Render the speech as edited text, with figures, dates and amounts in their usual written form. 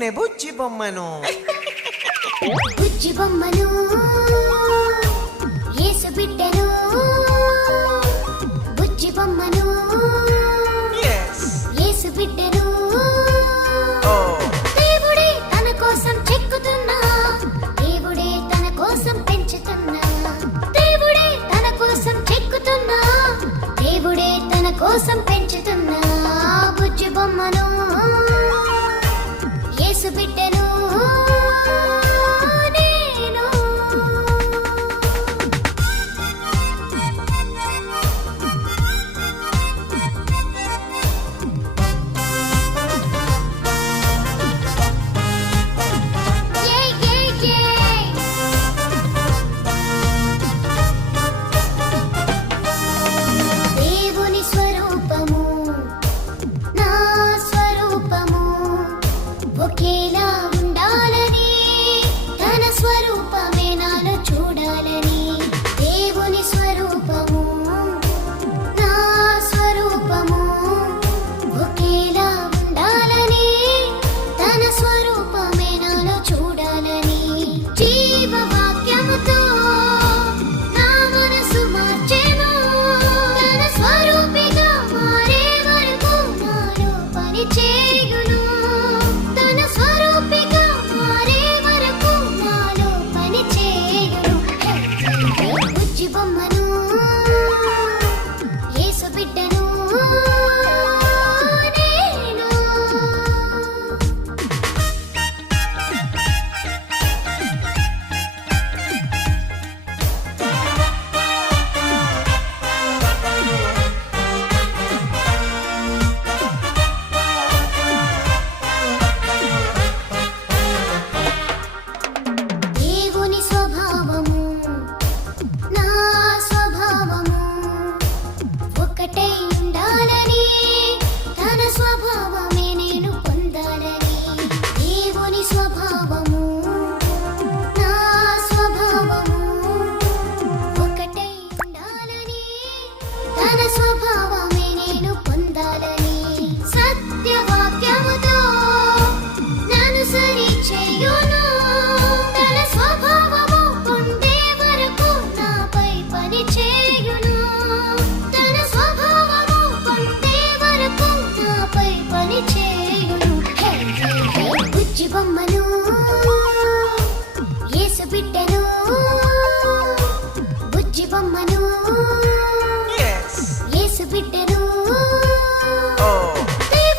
నేనే బుజ్జి బొమ్మను. బుజ్జి బొమ్మను యేసు బిడ్డను, బుజ్జి బొమ్మను యేసు బిడ్డను. దేవుడే తన కోసం చెక్కుతున్నా, దేవుడే తన కోసం పెంచుతున్నా, దేవుడే తన కోసం చెక్కుతున్నా, దేవుడే తన కోసం పెంచుతున్నా. బుజ్జి బొమ్మను యేసు బిడ్డను నేను. దేవుని స్వరూపము నా స్వరూపము ఒకేలా